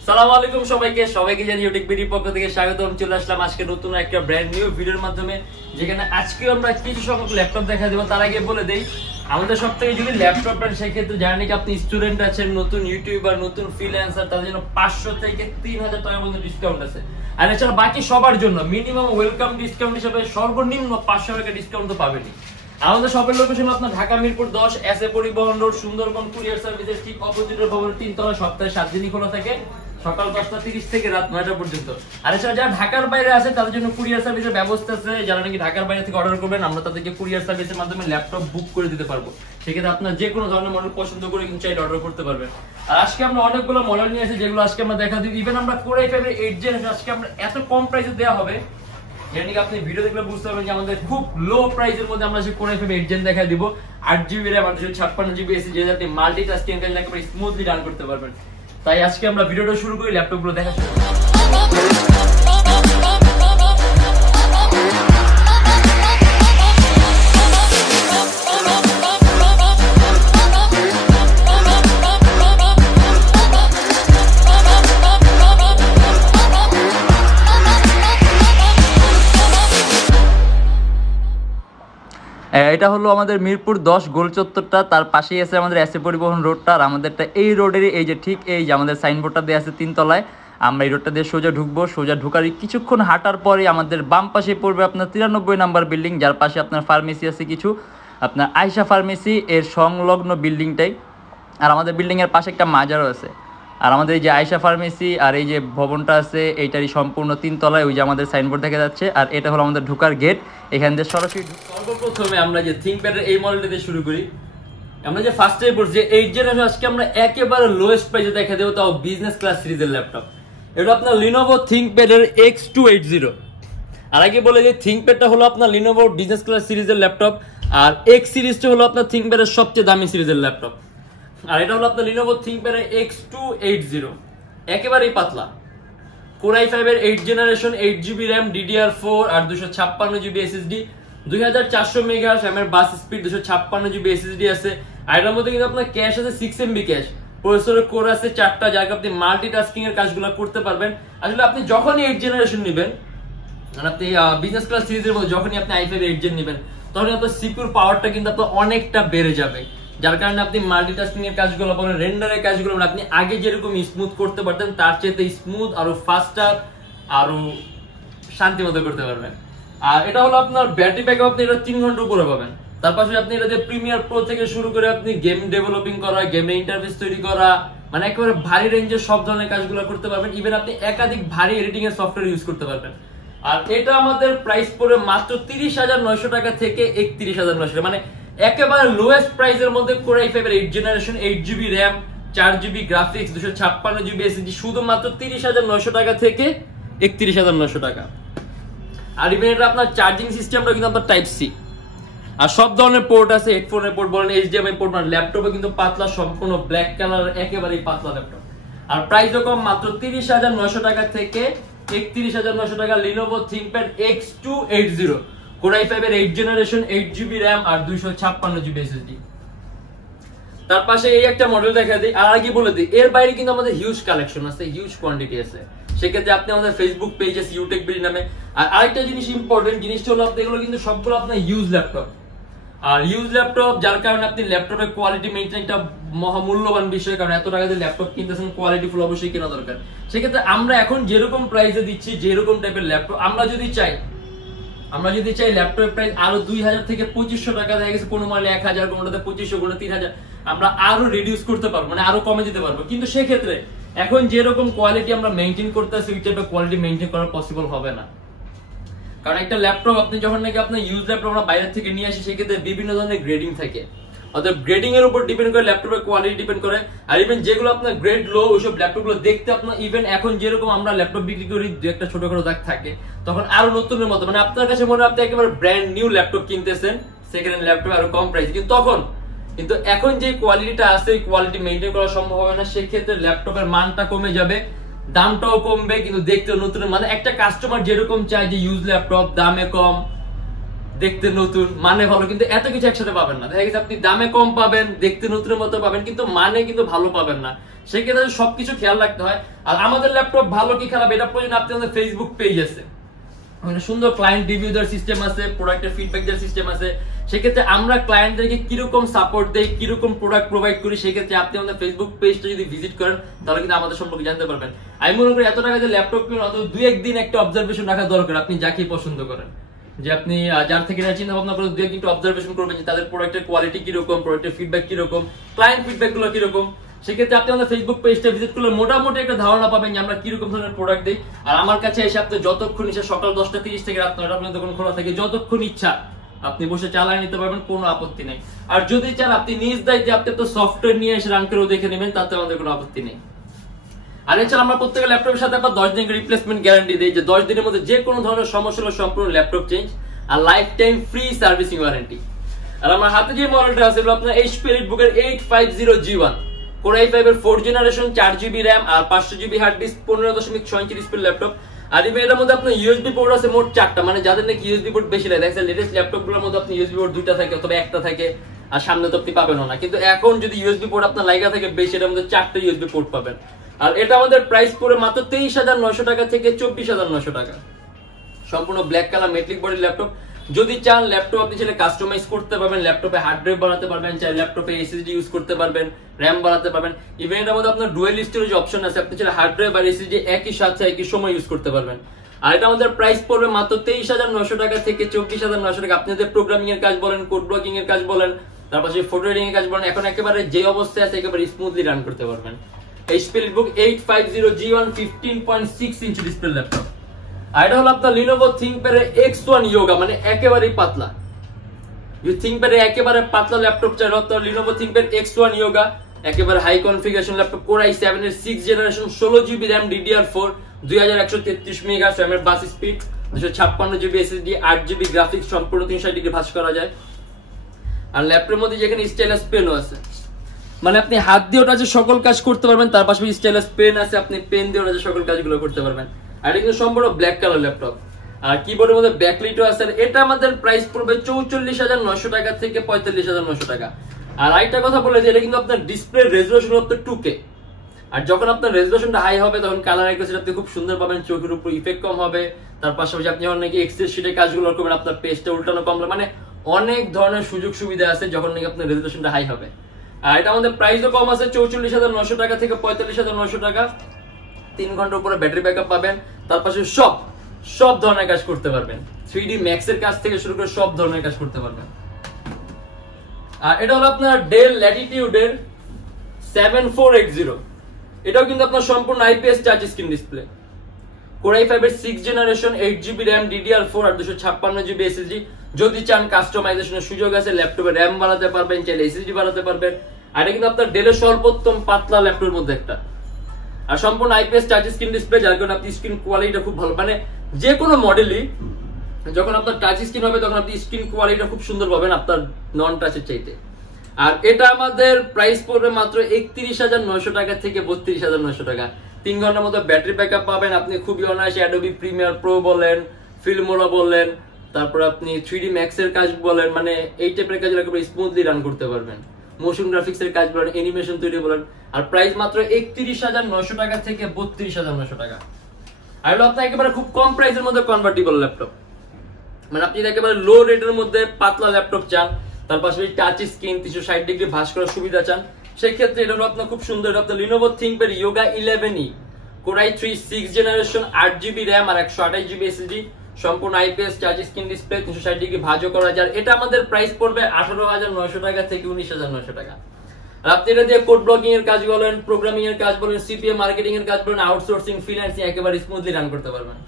আসসালামু আলাইকুম সবাইকে জানি Youtechbd পক্ষ থেকে স্বাগতম। চলে আসলাম আজকে নতুন একটা ব্র্যান্ড নিউ ভিডিওর মাধ্যমে, যেখানে আজকে আমরা কিছু সংখ্যক ল্যাপটপ দেখা দেব। তার আগে বলে দেই, আমাদের সবথেকে যদি ল্যাপটপ নেন সেক্ষেত্রে জানেন কি আপনি স্টুডেন্ট আছেন, নতুন ইউটিউবার, নতুন ফ্রিল্যান্সার, তাদের জন্য 500 থেকে 3000 টাকার মধ্যে ডিসকাউন্ট আছে। আর এছাড়া বাকি সবার জন্য মিনিমাম ওয়েলকাম ডিসকাউন্ট হিসেবে সর্বনিম্ন 500 টাকা ডিসকাউন্ট তো পাবেনই। আমাদের শপের লোকেশন আপনার ঢাকা মিরপুর 10 এসএ পরিবহন রোড, সুন্দরবন কুরিয়ার সার্ভিসের ঠিক অপোজিটের ভবনের 3 তলা। সপ্তাহে 7 দিনই খোলা থাকে, সকাল 10:30 থেকে রাত 9টা পর্যন্ত। আর এছাড়া যারা ঢাকার বাইরে আছে তাদের জন্য কুরিয়ার সার্ভিসের ব্যবস্থা আছে। যারা নাকি ঢাকার বাইরে থেকে অর্ডার করবেন, আমরা তাদেরকে কুরিয়ার সার্ভিসের মাধ্যমে ল্যাপটপ বুক করে দিতে পারবো। সেক্ষেত্রে আপনার যে কোনো ধরনের মডেল পছন্দ করে কিন্তু চাইলে অর্ডার করতে পারবেন। আর আজকে আমরা অনেকগুলো মডেল নিয়ে এসেছি, যেগুলো আজকে আমরা দেখা দিই। ইভেন আমরা Core i5 এর 8 জেনারেশন আজকে আমরা এত কম প্রাইসে দেওয়া হবে, যেটা নাকি আপনি ভিডিও দেখলে বুঝতে পারবেন যে আমাদের খুব লো প্রাইসের মধ্যে আমরা যে Core i5 8 জেন দেখা দিব। 8GB RAM আর 256GB SSD, যেটা আপনি মাল্টিটাস্কিং কাজ একেবারে স্মুথলি রান করতে পারবেন। তাই আজকে আমরা ভিডিওটা শুরু করি ল্যাপটপগুলো দেখা শুরু। এটা হলো আমাদের মিরপুর 10 গোল চত্বরটা, তার পাশেই আছে আমাদের এসএ পরিবহন রোডটা। আর আমাদেরটা এই রোডেরই এই যে ঠিক এই যে আমাদের সাইনবোর্ডটা দেওয়া আছে 3 তলায়। আমরা এই রোডটা দিয়ে সোজা ঢুকবো। সোজা ঢুকার কিছুক্ষণ হাঁটার পরে আমাদের বাম পাশে পড়বে আপনার 93 নাম্বার বিল্ডিং, যার পাশে আপনার ফার্মেসি আছে কিছু, আপনার আয়শা ফার্মেসি এর সংলগ্ন বিল্ডিংটাই। আর আমাদের বিল্ডিংয়ের পাশে একটা মাজারও আছে। আর আমাদের এই যে আয়শা ফার্মেসি আর এই যে ভবনটা আছে এইটারই সম্পূর্ণ 3 তলায়, ওই যে আমাদের সাইনবোর্ড দেখা যাচ্ছে। আর এটা হলো আমাদের ঢোকার গেট, এখান দিয়ে সরাসরি। সর্বপ্রথমে আমরা যে থিংকপ্যাডের এই মডেলটা দিয়ে শুরু করি। আমরা যে ফার্স্টে পড়ছি যে 8 জেনারেশন, আজকে আমরা একেবারে লোয়েস্ট প্রাইসে দেখা দেবো, তাও বিজনেস ক্লাস সিরিজের ল্যাপটপ। এটা আপনার Lenovo ThinkPad-এর X280। আর আগে বলে যে থিংকপ্যাডটা হলো আপনার Lenovo বিজনেস ক্লাস সিরিজের ল্যাপটপ, আর X সিরিজটা হলো আপনার থিংকপ্যাডের সবচেয়ে দামি সিরিজের ল্যাপটপ। আর এটা হলো আপনার Lenovo ThinkPad-এর X280, একেবারেই পাতলা। Core i5 এর 8 জেনারেশন, 8GB RAM, DDR4 আর 256GB SSD, 2400 MHz এর বাস স্পিড, 256GB SSD আছে। আর এটার মধ্যে কিন্তু আপনার ক্যাশ আছে 6MB ক্যাশ, প্রসেসরের কোর আছে 4টা, যার আপনি মাল্টিটাস্কিং এর কাজগুলো করতে পারবেন। আসলে আপনি যখনই 8 জেনারেশন নেবেন, মানে আপনি বিজনেস ক্লাস সিরিজের মধ্যে যখনই আপনি i5 8 জেন নেবেন, তখন আপনার সিপিইউর পাওয়ারটা কিন্তু আপনার অনেকটা বেড়ে যাবে, যার কারণে আপনি মাল্টিটাস্কিং এর কাজগুলো বলেন, রেন্ডারের কাজগুলো আপনি আগে যেরকম স্মুথ করতে পারতেন তার চেয়ে স্মুথ আরো ফাস্টার আরো শান্তি মতো করতে পারবেন। আর এটা হলো আপনার ব্যাটারি ব্যাকআপ, আপনি এটা 3 ঘন্টা উপরে পাবেন। তার পাশে আপনি এটা যে প্রিমিয়ার প্রো থেকে শুরু করে আপনি গেম ডেভেলপিং করা, গেমের ইন্টারফেস তৈরি করা, মানে একেবারে ভারী রেঞ্জের সব ধরনের কাজগুলো করতে পারবেন। ইভেন আপনি একাধিক ভারী এডিটিং এর সফটওয়্যার ইউজ করতে পারবেন। আর এটা আমাদের প্রাইস পড়ে মাত্র 30,900 টাকা থেকে 31,900 টাকা, মানে একেবারে লোয়েস্ট প্রাইসের মধ্যে Core i5 এর 8 generation, 8GB RAM, 4GB graphics, 256GB SSD, শুধুমাত্র 30,900 টাকা থেকে 31,900 টাকা। আর ইভেন এটা আপনার চার্জিং সিস্টেমটা কিন্তু আপনার টাইপ সি, আর সব ধরনের পোর্ট আছে, হেডফোনের পোর্ট বলেন, HDMI পোর্ট, মানে ল্যাপটপে কিন্তু পাতলা, সম্পূর্ণ ব্ল্যাক কালার, একেবারেই পাতলা ল্যাপটপ। আর প্রাইসও কম, মাত্র 30,900 টাকা থেকে 31,900 টাকা। Lenovo ThinkPad X280, Core i5 এর 8 জেনারেশন, 8GB RAM আর 256GB SSD। তার পাশে এই একটা মডেল দেখা দিই। আর আগে বলে দিই, এর বাইরে কিন্তু আমাদের হিউজ কালেকশন আছে, হিউজ কোয়ান্টিটি আছে। সেক্ষেত্রে আপনি আমাদের ফেসবুক পেজ আছে Youtechbd নামে। আর আরেকটা জিনিস, ইম্পর্টেন্ট জিনিসটা হলো আপনি এগুলো কিন্তু সবগুলো আপনার ইউজ ল্যাপটপ। আর ইউজ ল্যাপটপ, যার কারণে আপনি ল্যাপটপের কোয়ালিটি মেইনটেইন একটা মহামূল্যবান বিষয়, কারণ এত টাকা দিয়ে ল্যাপটপ কিনতেছেন, কোয়ালিটি ফুল অবশ্যই কেনা দরকার। সেক্ষেত্রে আমরা এখন যেরকম প্রাইসে দিচ্ছি, যেরকম টাইপের ল্যাপটপ, আমরা যদি চাই ল্যাপটপের প্রাইস আরো 2000 থেকে 2500 টাকা, দেখা গেছে কোনো মালে 1000, কোনোটাতে 2500, কোনো 3000, আমরা আরো রিডিউস করতে পারবো, মানে আরো কমে দিতে পারবো। কিন্তু সেক্ষেত্রে এখন যেরকম কোয়ালিটি আমরা মেইনটেইন করতেছি, ওই টাইপের কোয়ালিটি মেইনটেইন করা পসিবল হবে না। কারণ একটা ল্যাপটপ আপনি যখন নাকি আপনার ইউজ ল্যাপটপ আমরা বাইরে থেকে নিয়ে আসি, সেক্ষেত্রে বিভিন্ন ধরনের গ্রেডিং থাকে। অর্থাৎ গ্রেডিং এর উপর ডিপেন্ড করে, ল্যাপটপের কোয়ালিটি ডিপেন্ড করে। আর ইভেন যেগুলো আপনার গ্রেড লো, ওইসব ল্যাপটপগুলো দেখতে আপনার, ইভেন এখন যেরকম আমরা ল্যাপটপ বিক্রি করি, দু একটা ছোটখাটো দাগ থাকে, তখন আরো নতুনের মতো, মানে আপনার কাছে মনে হয় আপনি একেবারে ব্র্যান্ড নিউ ল্যাপটপ কিনতেছেন, সেকেন্ড হ্যান্ড ল্যাপটপ আরো কম প্রাইস। কিন্তু এখন যে কোয়ালিটিটা আছে, ওই কোয়ালিটি মেইনটেইন করা সম্ভব হবে না। সেক্ষেত্রে ল্যাপটপের মানটা কমে যাবে, দামটাও কমবে, কিন্তু দেখতে নতুন। মানে একটা কাস্টমার যেরকম চায় যে ইউজ ল্যাপটপ, দামে কম, দেখতে নতুন, মানে ভালো, কিন্তু এত কিছু একসাথে পাবেন না। দেখা গেছে আপনি দামে কম পাবেন, দেখতে নতুনের মতো পাবেন, কিন্তু মানে কিন্তু ভালো পাবেন না। সেক্ষেত্রে সবকিছু খেয়াল রাখতে হয়। আর আমাদের ল্যাপটপ ভালো কি খারাপ এটা পর্যন্ত আপনি আমাদের ফেসবুক পেজ আছে, মানে সুন্দর ক্লায়েন্ট রিভিউ দেওয়ার সিস্টেম আছে, প্রোডাক্টের ফিডব্যাক দেওয়ার সিস্টেম আছে। সেক্ষেত্রে আমরা ক্লায়েন্টদেরকে কিরকম সাপোর্ট দেই, কিরকম প্রোডাক্ট প্রোভাইড করি, সেক্ষেত্রে আপনি আমাদের ফেসবুক পেজটা যদি ভিজিট করেন তাহলে কিন্তু আমাদের সম্পর্কে জানতে পারবেন। আমি মনে করি এত টাকা যে ল্যাপটপ কিনুন, অত 2-1 দিন একটা অবজারভেশন রাখা দরকার। আপনি যাকে পছন্দ করেন, যে আপনি যার থেকে চিন্তা ভাবনা করে 2-1 দিন অবজারভেশন করবেন যে তাদের প্রোডাক্টের কোয়ালিটি কিরকম, প্রোডাক্টের ফিডব্যাক কিরকম, ক্লায়েন্ট ফিডব্যাক গুলো কিরকম। সেক্ষেত্রে আপনি আমাদের ফেসবুক পেজটা ভিজিট করলে মোটামুটি একটা ধারণা পাবেন যে আমরা কিরকম ধরনের প্রোডাক্ট দিই। আর আমার কাছে এসে আপনি যতক্ষণ ইচ্ছা, সকাল 10:30 থেকে রাত 9টা পর্যন্ত দোকান খোলা থাকে, যতক্ষণ ইচ্ছা আপনি বসে চালায় নিতে পারবেন, কোনো আপত্তি নেই। আর যদি চান আপনি নিজ দায়িত্বে আপনি তো সফটওয়্যার নিয়ে এসে রান করেও দেখে নেবেন, তাতে আমাদের কোনো আপত্তি নেই। আর এছাড়া আমরা প্রত্যেক ল্যাপটপের সাথে আবার 10 দিনের রিপ্লেসমেন্ট গ্যারান্টি দিই, যে 10 দিনের মধ্যে যে কোনো ধরনের সমস্যা হলে সম্পূর্ণ ল্যাপটপ চেঞ্জ, আর life time free servicing warranty. আর আমার হাতে যে মডেলটা আছে আপনার এইচপি এলিটবুকের 850G1 Core i5 এর 4th জেনারেশন, 4GB RAM আর 500GB hard disk, 15.6 inch display laptop. আর এটার মধ্যে আপনার ইউএসবি পোর্ট আছে মোট 4টা, মানে যাদের নাকি ইউএসবি পোর্ট বেশি লাগে, দেখছেন লেটেস্ট ল্যাপটপগুলোর মধ্যে আপনি ইউএসবি পোর্ট 2টা থাকে অথবা একটা থাকে, আর সামনে তো আপনি পাবেন না। কিন্তু এখন যদি ইউএসবি পোর্ট আপনার লাগা থাকে বেশি, এটার মধ্যে 4টা ইউএসবি পোর্ট পাবেন। আর এটা আমাদের প্রাইস পড়ে মাত্র 23,900 টাকা থেকে 24,900 টাকা। সম্পূর্ণ ব্ল্যাক কালার মেটালিক বডির ল্যাপটপ। যদি চান ল্যাপটপ আপনি চাইলে কাস্টমাইজ করতে পারবেন, ল্যাপটপে হার্ড ড্রাইভ বানাতে পারবেন, চাইলে ল্যাপটপে এসএসডি ইউজ করতে পারবেন, র‍্যাম বানাতে পারবেন। ইভেন এর মধ্যে আপনার ডুয়াল স্টোরেজ অপশন আছে, আপনি চাইলে হার্ড ড্রাইভ আর এসএসডি একই সাথে একই সময় ইউজ করতে পারবেন। আর এটা আমাদের প্রাইস পড়বে মাত্র 23,900 টাকা থেকে 24,900 টাকা। আপনি যদি প্রোগ্রামিং এর কাজ বলেন, কোড ব্লকিং এর কাজ বলেন, তারপর ফটো এডিটিং এর কাজ বলেন, এখন একেবারে যে অবস্থায় আছে একেবারে স্মুথলি রান করতে পারবেন। HP EliteBook 850G1 15.6 inch display laptop. আর এটা হলো আপনার লিনোভো থিংকপ্যাড X1 Yoga, মানে একেবারেই পাতলা। থিংকপ্যাড একেবারে পাতলা ল্যাপটপ চাইলে আপনার লিনোভো থিংকপ্যাড X1 Yoga, একেবারে high configuration laptop, Core i7 এর 6th generation, 16GB RAM DDR4, 2133 megahertz RAM এর বাস speed, 256GB SSD, 8GB graphics, সম্পূর্ণ 360 ডিগ্রি ভাঁজ করা যায়। আর ল্যাপটপের মধ্যে যেখানে স্টাইলাস পেনও আছে, মানে আপনি হাত দিয়ে ওটা যে সকল কাজ করতে পারবেন, তার পাশাপাশি স্টাইলাস পেন আছে, আপনি পেন দিয়ে ওটা যে সকল কাজগুলো করতে পারবেন। আর এটা কিন্তু সম্পূর্ণ ব্ল্যাক কালার ল্যাপটপ। আর কিবোর্ডের মধ্যে ব্যাকলাইটও আছে। এটা আমাদের প্রাইস পড়বে 44,900 টাকা থেকে 45,900 টাকা। আর আরেকটা কথা বলে যে এটা কিন্তু আপনার ডিসপ্লে রেজোলিউশন হচ্ছে 2K। আর যখন আপনার রেজোলিউশনটা হাই হবে তখন কালার অ্যাকুরেসি আপনি খুব সুন্দর পাবেন, চোখের উপর ইফেক্ট কম হবে। তার পাশাপাশি আপনি যখন নাকি এক্সেল শিটে কাজগুলো করবেন আপনার পেজটা উল্টানো কম, মানে অনেক ধরনের সুযোগ সুবিধা আছে যখন নাকি আপনার রেজোলিউশনটা হাই হবে। আর এটা আমাদের প্রাইসও কম আছে, 44,900 টাকা থেকে 45,900 টাকা। 3 ঘন্টার উপরে ব্যাটারি ব্যাকআপ পাবেন। তার পাশে সব ধরনের কাজ করতে পারবেন, 3D Max এর কাজ থেকে শুরু করে সব ধরনের কাজ করতে পারবেন। আর এটা হলো আপনার ডেল ল্যাটিটিউড এর 7480। এটাও কিন্তু আপনার সম্পূর্ণ IPS touch screen display, Core i5 এর 6th generation, 8GB RAM DDR4 আর 256GB SSD। যদি চান কাস্টমাইজেশনের সুযোগ আছে, ল্যাপটপে RAM বাড়াতে পারবেন, চাইলে SSD বাড়াতে পারবেন। আর এটা কিন্তু আপনার ডেলের সর্বোত্তম পাতলা ল্যাপটপের মধ্যে একটা। আর সম্পূর্ণ IPS টাচ স্ক্রিন ডিসপ্লে, যার কারণে আপনি স্ক্রিন কোয়ালিটিটা খুব ভালো, মানে যে কোনো মডেলই যখন আপনার টাচ স্ক্রিন হবে তখন আপনি স্ক্রিন কোয়ালিটিটা খুব সুন্দর পাবেন আপনার নন টাচের চাইতে। আর এটা আমাদের প্রাইস পড়বে মাত্র 31,900 টাকা থেকে 32,900 টাকা। 3 ঘন্টার মতো ব্যাটারি ব্যাকআপ পাবেন। আপনি খুবই অনায়াসে অ্যাডোবি প্রিমিয়ার প্রো বলেন, ফিল্মোরা বলেন, তারপর আপনি 3D Max এর কাজ বলেন, মানে এই টাইপের কাজ একেবারে স্মুথলি রান করতে পারবেন। মোশন গ্রাফিক্স এর কাজ বলেন, অ্যানিমেশন তৈরি বলেন। আর প্রাইস মাত্র 31,900 টাকা থেকে 32,900 টাকা। আর হলো আপনার একেবারে খুব কম প্রাইসের মধ্যে কনভার্টিবল ল্যাপটপ, মানে আপনি একেবারে লো রেটের মধ্যে পাতলা ল্যাপটপ চান, তার পাশাপাশি টাচ স্ক্রিন 360 ডিগ্রি ভাঁজ করার সুবিধা চান, সেই ক্ষেত্রে এটা হলো আপনার খুব সুন্দর। আপনার Lenovo ThinkPad Yoga 11E, Core i3 6th generation, 8GB RAM আর 128GB SSD, সম্পূর্ণ IPS touch screen display, 360 degree ভাঁজও করা যায়। এটা আমাদের প্রাইস পড়বে 18,900 টাকা থেকে 19,900 টাকা। আর আপনি এটা দিয়ে কোড ব্লকিং এর কাজ বলেন, প্রোগ্রামিং এর কাজ বলেন, সিপিএম মার্কেটিং এর কাজ বলেন, আউটসোর্সিং, ফ্রিল্যান্সিং একেবারে স্মুথলি রান করতে পারবেন।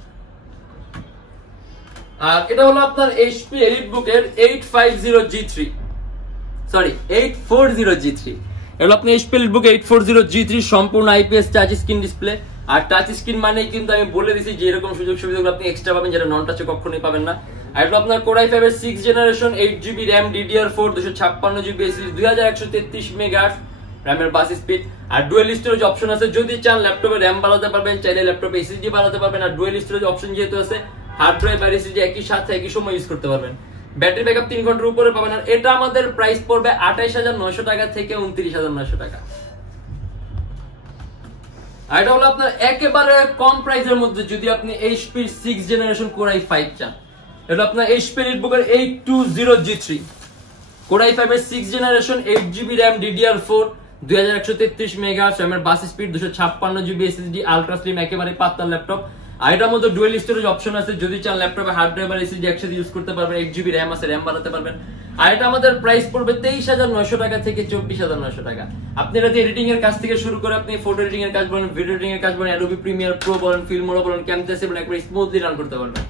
আর এটা হলো আপনার এইচপি এলিটবুক এর 840G3, এগুলো আপনি এইচপি এলিটবুক 840G3, সম্পূর্ণ IPS টাচ স্ক্রিন ডিসপ্লে। আর টাচ স্ক্রিন মানে কিন্তু আমি বলে দিছি যে এরকম সুযোগ সুবিধাগুলো আপনি এক্সট্রা পাবেন যেটা নন টাচে কখনোই পাবেন না। আর এটা আপনার Core i5 এর 6th generation, 8GB RAM DDR4, 256GB SSD, 2133 megahertz RAM এর বাস স্পিড। আর ডুয়াল স্টোরেজ অপশন আছে, যদি চান ল্যাপটপে RAM বাড়াতে পারবেন, চাইলে ল্যাপটপে SSD বাড়াতে পারবেন। আর ডুয়াল স্টোরেজ অপশন যেহেতু আছে, হার্ড ড্রাইভ আর SSD একই সাথে একই সময় ইউজ করতে পারবেন। ব্যাটারি ব্যাকআপ 3 ঘন্টার উপরে পাবেন। আর এটা আমাদের প্রাইস পড়বে 28900 টাকা থেকে 29900 টাকা। আর এটা হলো আপনার একেবারে কম প্রাইসের মধ্যে যদি আপনি HP 6 জেনারেশন Core i5 চান, এটা আপনার HP EliteBook 820G3 Core i5 এর 6 generation 8GB RAM DDR4 2133 megahertz, এর বাস speed 256GB SSD, ultra slim একেবারে পাতলা ল্যাপটপ। আর এটার মধ্যে ডুয়াল স্টোরেজ অপশন আছে, যদি চান ল্যাপটপে হার্ড ড্রাইভ আর SSD একসাথে ইউজ করতে পারবেন। 8GB RAM আছে, RAM বাড়াতে পারবেন। আর এটা আমাদের প্রাইস পড়বে 23900 টাকা থেকে 24900 টাকা। আপনি এটা দিয়ে এডিটিং এর কাজ থেকে শুরু করে আপনি ফটো এডিটিং এর কাজ বলেন, ভিডিও এডিটিং এর কাজ বলেন, Adobe Premiere Pro বলেন, Filmora বলেন, Camtasia বলেন, একবার স্মুথলি রান করতে পারবেন।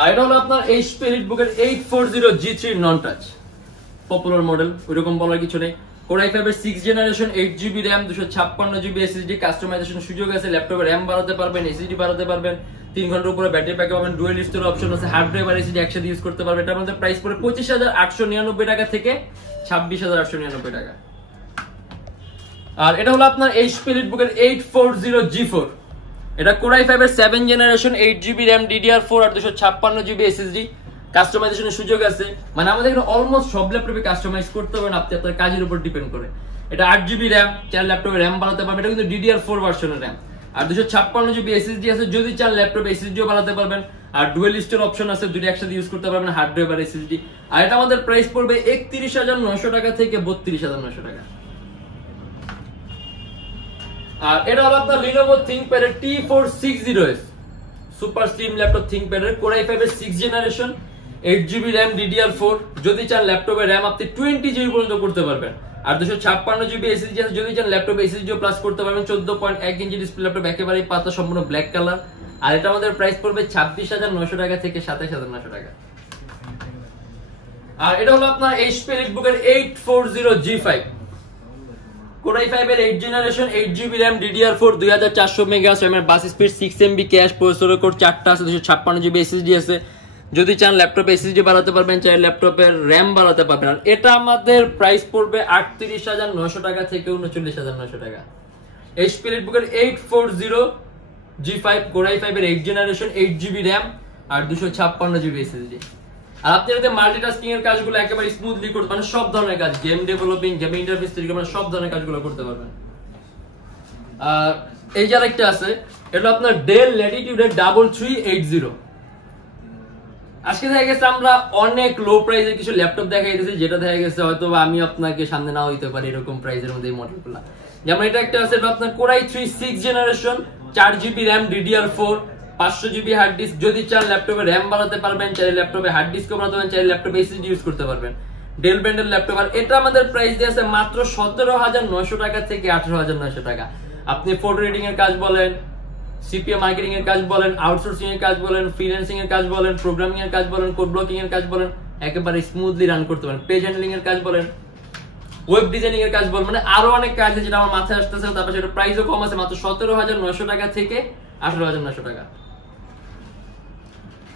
আর এটা হলো আপনার HP EliteBook 840G3 নন টাচ পপুলার মডেল, ওইরকম বলার কিছু নেই। Core i5 এর 6 generation 8GB RAM 256GB SSD, customisation সুযোগ আছে, ল্যাপটপে RAM বাড়াতে পারবেন, SSD বাড়াতে পারবেন, 3 ঘন্টার উপরে ব্যাটারি ব্যাকআপ পাবেন, ডুয়াল স্টোরেজ অপশন আছে, হার্ড ড্রাইভ আর SSD একসাথে ইউজ করতে পারবেন। এটা আমাদের প্রাইস পড়ে 25899 টাকা থেকে 26899 টাকা। আর এটা হলো আপনার HP EliteBook 840G4, এটা Core i5 এর 7 জেনারেশন 8GB RAM DDR4 আর 256GB SSD, কাস্টমাইজেশনের সুযোগ আছে, মানে আমাদের এখানে অলমোস্ট সব ল্যাপটপে কাস্টমাইজ করতে পারেন, আপনি আপনার কাজের উপর ডিপেন্ড করে। এটা 8GB RAM, চার ল্যাপটপে RAM বাড়াতে পারবেন, এটা কিন্তু DDR4 ভার্সনের RAM, আর 256GB SSD আছে, যদি চান ল্যাপটপে SSDও বাড়াতে পারবেন। আর ডুয়াল স্টোরেজ অপশন আছে, দুটো একসাথে ইউজ করতে পারবেন, হার্ড ড্রাইভ আর SSD। আর এটা আমাদের প্রাইস পড়বে 31900 টাকা থেকে 32900 টাকা। আর এটা হলো আপনার Lenovo ThinkPad এর T460S super slim laptop ThinkPad এর Core i5 এর 6 জেনারেশন 8GB RAM DDR4, যদি চান ল্যাপটপে RAM আপনি 20GB পর্যন্ত করতে পারবেন। আর 256GB SSD আছে, যদি চান ল্যাপটপে SSD প্লাস করতে পারবেন। 14.1 ইঞ্চি ডিসপ্লে ল্যাপটপ, একেবারে পাতলা, সম্পূর্ণ ব্ল্যাক কালার। আর এটা আমাদের প্রাইস পড়বে 26900 টাকা থেকে 27900 টাকা। আর এটা হলো আপনার HP EliteBook 840G5 Core i5 এর 8 generation 8GB RAM DDR4 2400 megahertz, এর বাস speed 6MB cash, processor core 4টা আছে, 256GB SSD আছে, যদি চান ল্যাপটপে SSD বাড়াতে পারবেন, চাই ল্যাপটপের RAM বাড়াতে পারবেন। আর এটা আমাদের প্রাইস পড়বে 38900 টাকা থেকে 39900 টাকা। HP EliteBook 840G5 Core i5 এর 8 জেনারেশন 8GB RAM আর 256GB SSD। আর আপনি যদি মাল্টিটাস্কিং এর কাজগুলো একেবারে স্মুথলি করতে মানে সব ধরনের কাজ, গেম ডেভেলপিং, গেম ইন্টারফেস তৈরি করা, সব ধরনের কাজগুলো করতে পারবেন। আর এই যে আরেকটা আছে, এটা আপনার Dell Latitude 3380। আজকে দেখা গেছে আমরা অনেক লো প্রাইসের কিছু ল্যাপটপ দেখাই দিয়েছি, যেটা দেখা গেছে হয়তো আমি আপনাকে সামনে নাও হইতে পারি এরকম প্রাইসের মধ্যে এই মডেলগুলো। যেমন এটা একটা আছে, এটা আপনার Core i3 6 generation 4GB RAM DDR4 500GB hard disk, যদি চান ল্যাপটপে RAM বাড়াতে পারবেন, চাইলে ল্যাপটপে হার্ড ডিস্কও বাড়াতে পারবেন, চাইলে ল্যাপটপে SSD ইউজ করতে পারবেন। ডেল ব্র্যান্ডের ল্যাপটপ। আর এটা আমাদের প্রাইস দিয়ে আছে মাত্র 17900 টাকা থেকে 18900 টাকা। আপনি ফটো এডিটিং এর কাজ বলেন, সিপিএ মার্কেটিং এর কাজ বলেন, আউটসোর্সিং এর কাজ বলেন, ফ্রিল্যান্সিং এর কাজ বলেন, প্রোগ্রামিং এর কাজ বলেন, কোড ব্লকিং এর কাজ বলেন, একেবারে স্মুথলি রান করতে পারেন। পেজ হ্যান্ডলিং এর কাজ বলেন, ওয়েব ডিজাইনিং এর কাজ বলেন, মানে আরো অনেক কাজ আছে যেটা আমার মাথায় আসতেছে। তারপর সেটা প্রাইসও কম আছে, মাত্র 17900 টাকা থেকে 18900 টাকা।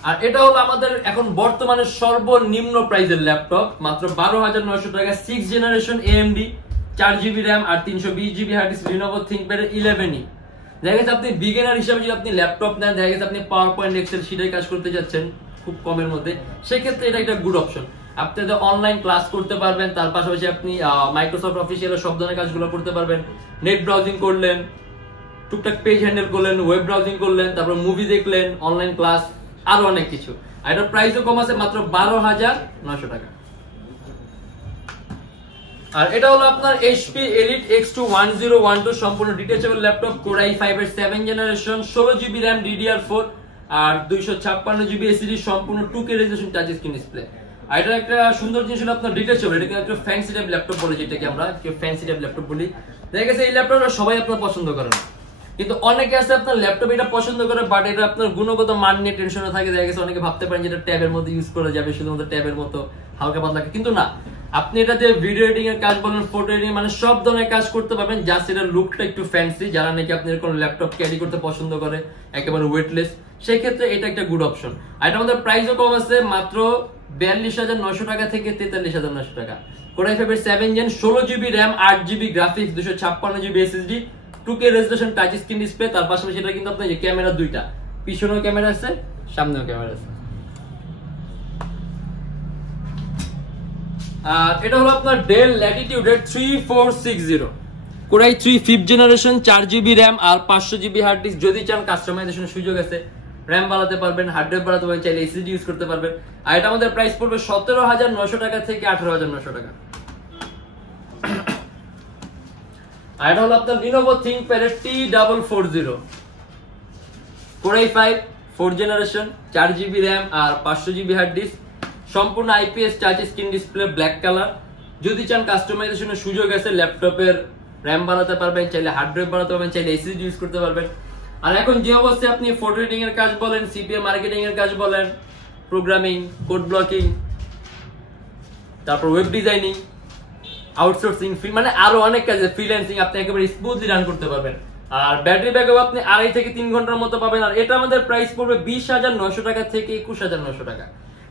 আর এটা হলো আমাদের এখন বর্তমানে সর্বনিম্ন প্রাইসের ল্যাপটপ, মাত্র 12900 টাকা। 6 জেনারেশন AMD 4GB RAM আর 320GB hard disk, Lenovo ThinkPad 11E। দেখা গেছে আপনি বিগিনার হিসেবে যদি আপনি ল্যাপটপ নেন, দেখা গেছে আপনি পাওয়ার পয়েন্ট, এক্সেল শিটের কাজ করতে যাচ্ছেন খুব কমের মধ্যে, সেক্ষেত্রে এটা একটা গুড অপশন। আপনি অনলাইন ক্লাস করতে পারবেন, তার পাশাপাশি আপনি মাইক্রোসফট অফিসিয়াল সব ধরনের কাজগুলো করতে পারবেন। নেট ব্রাউজিং করলেন, টুকটাক পেজ হ্যান্ডেল করলেন, ওয়েব ব্রাউজিং করলেন, তারপর মুভি দেখলেন, অনলাইন ক্লাস, আরো অনেক কিছু। আর এটার প্রাইসও কম আছে, মাত্র 12900 টাকা। আর এটা হলো আপনার HP Elite X21012 সম্পূর্ণ ডিটেচেবল ল্যাপটপ, Core i5 এর 7 জেনারেশন 16GB RAM DDR4 আর 256GB SSD, সম্পূর্ণ 2K resolution touch screen display. আর এটা একটা সুন্দর জিনিস হলো আপনার ডিটেচেবল, এটাকে একটা ফ্যান্সি টাইপ ল্যাপটপ বলে, যেটাকে আমরা ফ্যান্সি টাইপ ল্যাপটপ বলি। দেখা গেছে এই ল্যাপটপটা সবাই আপনার পছন্দ করে না, কিন্তু অনেকে আছে আপনার ল্যাপটপ এটা পছন্দ করে, বাট এটা আপনার গুণগত মান নিয়ে টেনশনে থাকে। দেখা গেছে অনেকে ভাবতে পারেন যেটা ট্যাবের মধ্যে ইউজ করা যাবে, শুধুমাত্র ট্যাবের মতো হালকা পাতলা, কিন্তু না, আপনি এটা দিয়ে ভিডিও এডিটিং এর কাজ বলেন, ফটো এডিটিং, মানে সব ধরনের কাজ করতে পারবেন। জাস্ট এটার লুকটা একটু ফ্যান্সি, যারা নাকি আপনি এরকম ল্যাপটপ ক্যারি করতে পছন্দ করে, একেবারে ওয়েটলেস, সেই ক্ষেত্রে এটা একটা গুড অপশন। আর এটা আমাদের প্রাইসও কম আছে, মাত্র 42900 টাকা থেকে 43900 টাকা। Core i5 এর 7 gen 16GB RAM 8GB graphics 256GB SSD, 2K resolution touch screen display. তার পাশাপাশি এটা কিন্তু আপনার যে ক্যামেরা দুইটা, পিছনেও ক্যামেরা আছে, সামনেও ক্যামেরা আছে। আর এটা হলো আপনার ডেল ল্যাটিটিউডের 3460 core i 3 5th generation 4GB RAM আর 500GB হার্ড ডিস্ক। যদি চান কাস্টমাইজেশনের সুযোগ আছে, RAM বাড়াতে পারবেন, হার্ড ড্রাইভ বাড়াতে পারবেন, চাইলে এসএসডি ইউজ করতে পারবেন। আর এটা আমাদের প্রাইস পড়বে 17900 টাকা থেকে 18900 টাকা। আর এটা হলো আপনার Lenovo ThinkPad এর T440 core i 5 4th generation 4GB RAM আর 500GB হার্ড ডিস্ক, সম্পূর্ণ IPS touch screen display, black colour. যদি চান কাস্টমাইজেশনের সুযোগ আছে, ল্যাপটপের RAM বানাতে পারবেন, চাইলে হার্ড ড্রাইভ বানাতে পারবেন, চাইলে এসএসডি ইউজ করতে পারবেন। আর এখন যে অবস্থায় আপনি ফটো এডিটিং এর কাজ বলেন, সিপিএ মার্কেটিং এর কাজ বলেন, প্রোগ্রামিং, কোড ব্লকিং, তারপর ওয়েব ডিজাইনিং, আউটসোর্সিং, মানে আরো অনেক কাজ, ফ্রিল্যান্সিং আপনি একেবারে স্মুথলি রান করতে পারবেন। আর ব্যাটারি ব্যাকআপ আপনি 2.5 থেকে 3 ঘন্টার মতো পাবেন। আর এটা আমাদের প্রাইস পড়বে 20900 টাকা থেকে 21900 টাকা।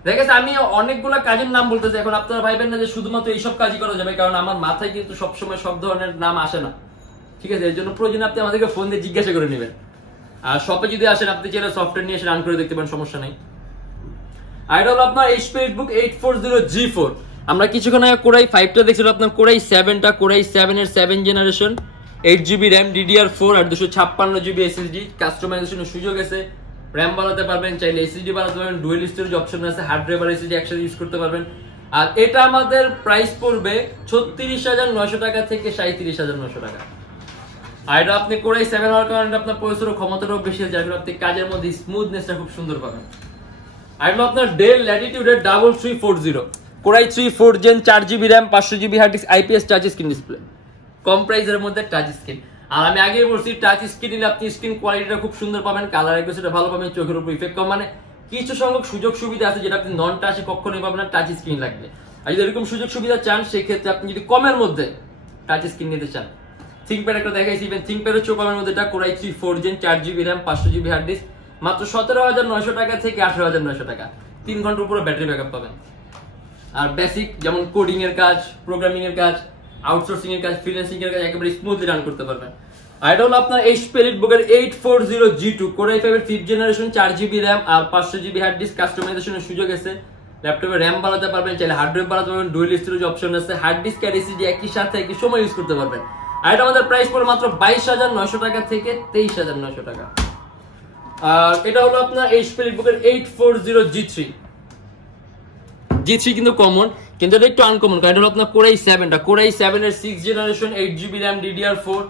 দেখেন আমি অনেকগুলো কাজের নাম বলতেছি, এখন আপনারা ভাইবেন না যে শুধুমাত্র এইসব কাজই করা যাবে, কারণ আমার মাথায় কিন্তু সবসময় সব ধরনের নাম আসে না, ঠিক আছে? এর জন্য প্রয়োজন আপনি আমাদেরকে ফোন দিয়ে জিজ্ঞাসা করে নেবেন। আর শপে যদি আসেন, আপনি চাইলে সফটওয়্যার নিয়ে এসে রান করে দেখতে পারেন, সমস্যা নেই। আর এটা হলো আপনার HP EliteBook 840G4। আমরা কিছুক্ষণ আগে কোরাই 5টা দেখছিলাম, আপনার কোরাই 7টা, কোরাই 7 এর 7 জেনারেশন, 8GB RAM DDR4 আর 256GB SSD। কাস্টমাইজেশনের সুযোগ আছে, RAM বাড়াতে পারবেন, চাইলে এসএসডি বাড়াতে পারবেন, ডুয়াল স্টোরেজ অপশন আছে, হার্ড ড্রাইভ আর এসএসডি একসাথে ইউজ করতে পারবেন। আর এটা আমাদের প্রাইস পড়বে 36900 টাকা থেকে 37900 টাকা। আর এটা আপনি কোরাই 7 হওয়ার কারণে আপনার প্রসেসরের ক্ষমতাটাও বেশি আছে, যার কারণে আপনি কাজের মধ্যে স্মুথনেসটা খুব সুন্দর পাবেন। আর এটা আপনার ডেল ল্যাটিটিউডের 3340 core i 3 4th gen 4GB RAM 500GB hard disk, IPS touch screen display, কম প্রাইসের মধ্যে টাচ স্ক্রিন। আর আমি আগেই বলছি, টাচ স্ক্রিন নিলে আপনি স্ক্রিন কোয়ালিটিটা খুব সুন্দর পাবেন, কালার অ্যাকুরেসিটা ভালো পাবেন, চোখের উপর ইফেক্ট কম, মানে কিছু সংখ্যক সুযোগ সুবিধা আছে যেটা আপনি নন টাচে কখনোই পাবেন না, টাচ স্ক্রিন লাগবে। আর যদি এরকম সুযোগ সুবিধা চান, সেক্ষেত্রে আপনি যদি কমের মধ্যে টাচ স্ক্রিন নিতে চান, ThinkPad একটা দেখাইছি, ThinkPad এর কমের মধ্যে এটা core i 3 4th gen 4GB RAM 500GB hard disk, মাত্র 17900 টাকা থেকে 18900 টাকা। 3 ঘন্টার উপরে ব্যাটারি ব্যাকআপ পাবেন। আর বেসিক যেমন কোডিং এর কাজ, প্রোগ্রামিং এর কাজ, আউটসোর্সিং এর কাজ, ফ্রিল্যান্সিং এর কাজ একেবারে স্মুথলি রান করতে পারবেন। আর এটা হলো আপনার HP EliteBook এর 840G2 কোরাই 5 এর 5th জেনারেশন 4GB RAM আর 500GB হার্ড ডিস্ক। কাস্টমাইজেশনের সুযোগ আছে, ল্যাপটপে RAM বাড়াতে পারবেন, চাইলে হার্ড ড্রাইভ বাড়াতে পারবেন, ডুয়াল স্টোরেজ অপশন আছে, হার্ড ডিস্ক আর এসএসডি একই সাথে একই সময় ইউজ করতে পারবেন। আর এটা আমাদের প্রাইস পড়ে মাত্র 22900 টাকা থেকে 23900 টাকা। আর এটা হলো আপনার HP EliteBook এর 840G3 কিন্তু কমন, কিন্তু এটা একটু আনকমন, কারণ এটা হলো আপনার কোরাই 7টা, কোরাই 7 এর 6th generation 8GB RAM DDR4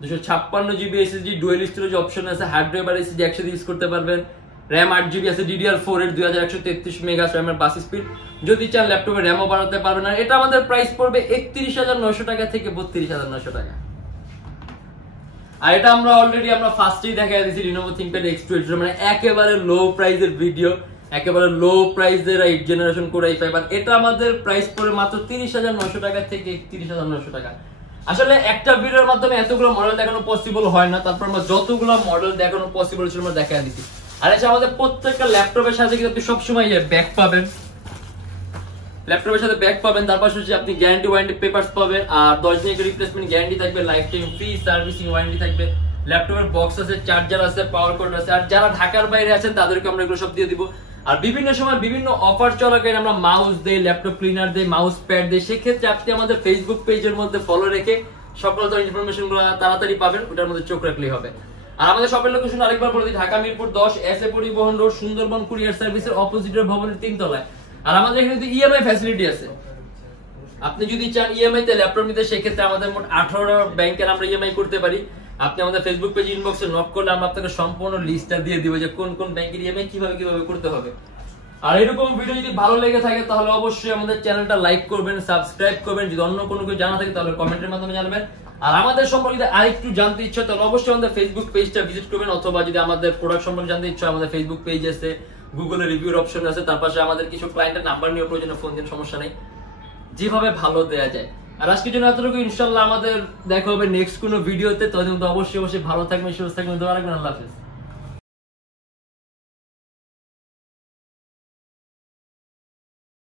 256GB SSD, dual storage option আছে, হার্ড ড্রাইভ আর এসএসডি একসাথে ইউজ করতে পারবেন। RAM 8GB আছে, DDR4 এর 2133 মেগাস RAM এর বাস স্পিড। যদি চান ল্যাপটপে RAMও বাড়াতে পারবেন। আর এটা আমাদের প্রাইস পড়বে 31900 টাকা থেকে 32900 টাকা। আর এটা আমরা অলরেডি ফার্স্টেই দেখাই দিয়েছি Lenovo ThinkPad X2, মানে একেবারে লো প্রাইসের ভিডিও, একেবারে লো প্রাইসের 8th জেনারেশন কোরাই 5। আর এটা আমাদের প্রাইস পড়ে মাত্র 30900 টাকা থেকে 31900 টাকা। আসলে একটা ভিডিওর মাধ্যমে এতগুলো মডেল দেখানো পসিবল হয় না, তারপর আমরা যতগুলো মডেল দেখানো পসিবল ছিল আমরা দেখাই দিছি। আর এসে আমাদের প্রত্যেকটা ল্যাপটপের সাথে কিন্তু আপনি সবসময় ব্যাক পাবেন, ল্যাপটপের সাথে ব্যাক পাবেন, তার পাশাপাশি আপনি গ্যারান্টি ওয়ারেন্টি পেপারস পাবেন, আর 10 দিনের রিপ্লেসমেন্ট গ্যারান্টি থাকবে, life time free servicing warranty থাকবে, ল্যাপটপের বক্স আছে, চার্জার আছে, পাওয়ার কর্ড আছে। আর যারা ঢাকার বাইরে আছেন তাদেরকে আমরা এগুলো সব দিয়ে দিব। আর বিভিন্ন সময় বিভিন্ন অফার চলাকালীন আমরা মাউস দেই, ল্যাপটপ ক্লিনার দেই, মাউস প্যাড দেই। সেক্ষেত্রে আপনি আমাদের ফেসবুক পেজের মধ্যে ফলো রেখে সকল ধরনের ইনফরমেশন গুলো তাড়াতাড়ি পাবেন, ওটার মধ্যে চোখ রাখলেই হবে। আর আমাদের শপের লোকেশন আরেকবার বলে দিই, ঢাকা মিরপুর 10 এসএ পরিবহন রোড, সুন্দরবন কুরিয়ার সার্ভিসের অপোজিটের ভবনের 3 তলায়। আর আমাদের এখানে ইএমআই ফ্যাসিলিটি আছে, আপনি যদি চান ইএমআই তে ল্যাপটপ নিতে, সেক্ষেত্রে আমাদের মোট 18 ব্যাংকের আমরা ইএমআই করতে পারি। আপনি আমাদের ফেসবুক পেজ ইনবক্সে নক করলে আমরা আপনাকে সম্পূর্ণ লিস্টটা দিয়ে দিব যে কোন কোন ব্যাংকের ইএমআই কিভাবে করতে হবে। আর এরকম ভিডিও যদি ভালো লেগে থাকে তাহলে অবশ্যই আমাদের চ্যানেলটা লাইক করবেন, সাবস্ক্রাইব করবেন। যদি অন্য কোনো কিছু জানা থাকে তাহলে কমেন্টের মাধ্যমে জানাবেন। আর আমাদের সম্পর্কে যদি আরেকটু জানতে ইচ্ছা তাহলে অবশ্যই আমাদের ফেসবুক পেজটা ভিজিট করবেন, অথবা যদি আমাদের প্রোডাক্ট সম্পর্কে জানতে ইচ্ছা আমাদের ফেসবুক পেজ আছে, গুগলে রিভিউর অপশন আছে, তার পাশে আমাদের কিছু ক্লায়েন্টের নাম্বার নিয়ে প্রয়োজনে ফোন দিন, সমস্যা নেই, যেভাবে ভালো দেয়া যায়। আর আজকের জন্য এতটুকু, ইনশাআল্লাহ আমাদের দেখা হবে নেক্সট কোনো ভিডিওতে। ততদিন অবশ্যই ভালো থাকবেন, সুস্থ থাকবেন, দোয়া রাখবেন। আল্লাহ হাফেজ।